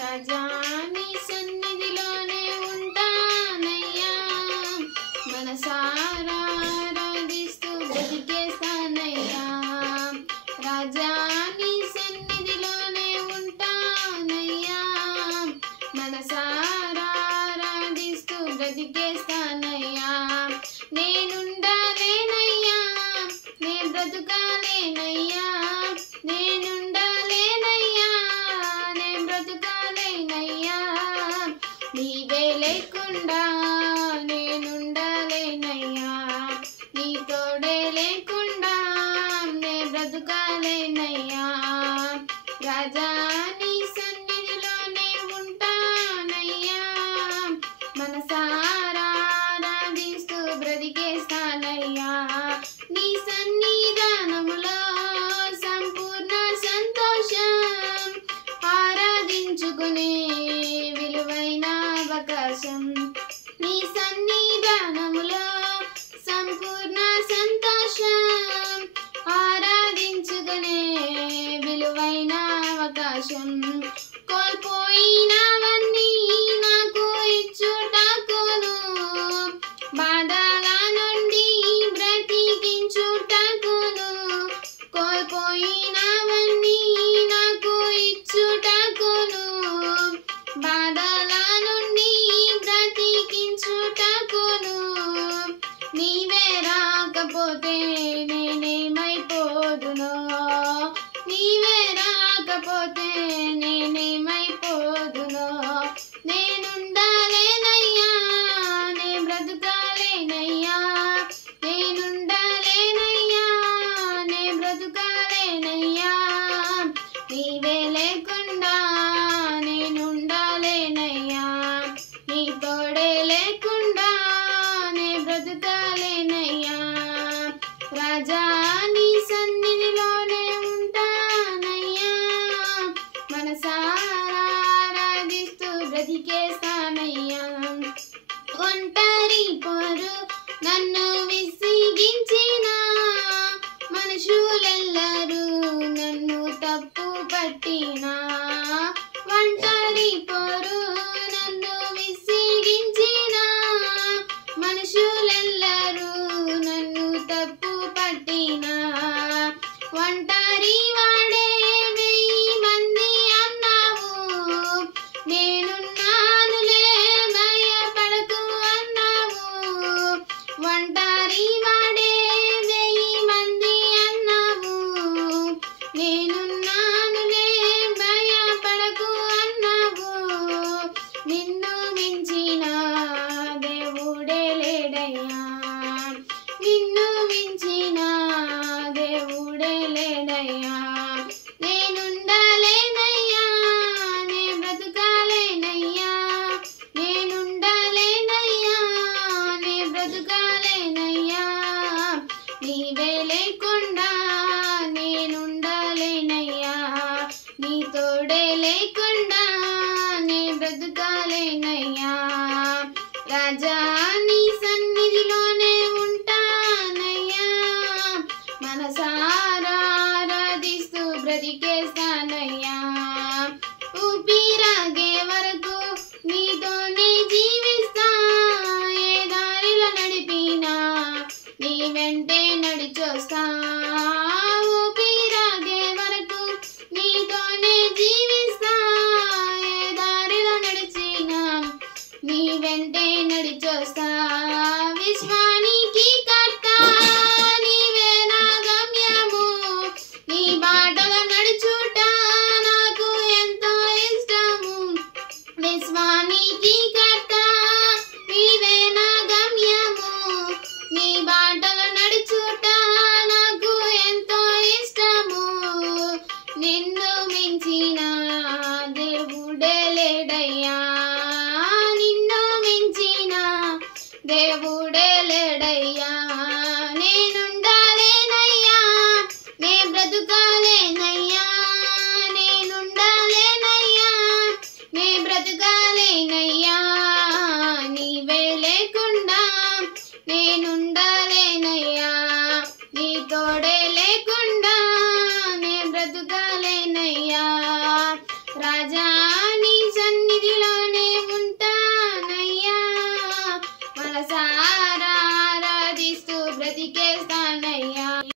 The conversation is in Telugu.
రాజా నీ సన్నిధిలోనే ఉంటానయ్యా, మనసారా ఆరాధిస్తూ బ్రతికేస్తానయ్యా. రాజా నీ సన్నిధిలోనే ఉంటానయ్యా, మనసారా ఆరాధిస్తూ బ్రతికేస్తానయ్యా. నేనుండాలేనయ్యా, నే బ్రతుకాలేనయ్యా, నేనుండాలేనయ్యా, నే బ్రతుకాలేనయ్యా. నీవే లేకుండా నేనుండాలేనయ్యా, నీ తోడే లేకుండా నే బ్రతుకాలేనయ్యా. రాజా నీ సన్నిధిలోనే ఉంటానయ్యా, మనసారా ఆరాధిస్తూ బ్రతికేస్తానయ్యా. నీ సన్నిధానములో సంపూర్ణ సంతోషం, ఆరాధించుకునే విలువైన అవకాశం. నీ సన్నిధానములో సంపూర్ణ సంతోషం, ఆరాధించుకునే విలువైన అవకాశం. కోల్పోయినవన్నీ నాకు ఇచ్చుటకును, బాధల నుండి బ్రతికించుటకును. కోల్పోయినవన్నీ నాకు ఇచ్చుటకును, బాధల నుండి బ్రతికించుటకును. నీవే రాకపోతే నేనేమైపోదునో, నీవే రాకపోతే నేనేమైపోదునో. నేనుండాలేనయ్యా, నే బ్రతుకాలేనయ్యా, నేనుండాలేనయ్యా, నే బ్రతుకాలేనయ్యా. నీవే లేకుండా నేనుండాలేనయ్యా, నీ తోడే లేకుండా నే బ్రతుకాలేనయ్యా. రాజా నీ సన్నిధిలోనే ఉంటానయ్యా, మనసారా ఆరాధిస్తూ బ్రతికేస్తానయ్యా. ఒంటరి పోరు నన్ను విసిగించిన మనుషులెల్లరూ నన్ను తప్పు పట్టినా, ఒంటరి పోరు నన్ను విసిగించిన మనుషులెల్లరూ నన్ను తప్పు పట్టినా. ఒంటరి వాడే 1000 మంది అన్నావు, నేనున్నానులే భయపడకు అన్నావు. ఒంటరి వాడే 1000 మంది అన్నావు, నేనున్నానులే భయపడకు అన్నావు. నిన్ను మించిన దేవుడే లేడయ్యా, నిన్ను మించిన దేవుడే లేడయ్యా. నేనుండాలేనయ్యా, నే బ్రతుకాలేనయ్యా, నేనుండాలేనయ్యా, నే బ్రతుకాలేనయ్యా. నీవే లేకుండా నేనుండాలేనయ్యా, నీ తోడే లేకుండా నే బ్రతుకాలేనయ్యా. రాజా నీ సన్నిధిలోనే ఉంటానయ్యా, మనసారా ఆరాధిస్తూ బ్రతికేస్తానయ్యా. ఊపిరాగే వరకు నీతోనే జీవిస్తా, ఏ దారిలో నడిపినా నీ వెంటే నడిచొస్తా. ఊపిరాగే వరకు నీతోనే జీవిస్తా, ఏ దారిలో నడిచినా నీ వెంటే నడిచొస్తా. విశ్వానికి కర్త నీవే నా గమ్యము, నీ బాటలో నడుచుట నాకు ఎంతో ఇష్టము. విశ్వానికి కర్త నీవే నా గమ్యము, నీ బాటలో నడుచుట నాకు ఎంతో ఇష్టము. నిన్ను మించిన దేవుడే లేడయ్యా, నిన్ను మించిన దేవుడే లేడయ్యా. నేనుండాలేనయ్యా, నే బ్రతుకాలేనయ్యా, నేనుండాలేనయ్యా, నే బ్రతుకాలేనయ్యా. నీవే లేకుండా నేనుండాలేనయ్యా, నీ తోడే లేకుండా నే బ్రతుకాలేనయ్యా. రాజా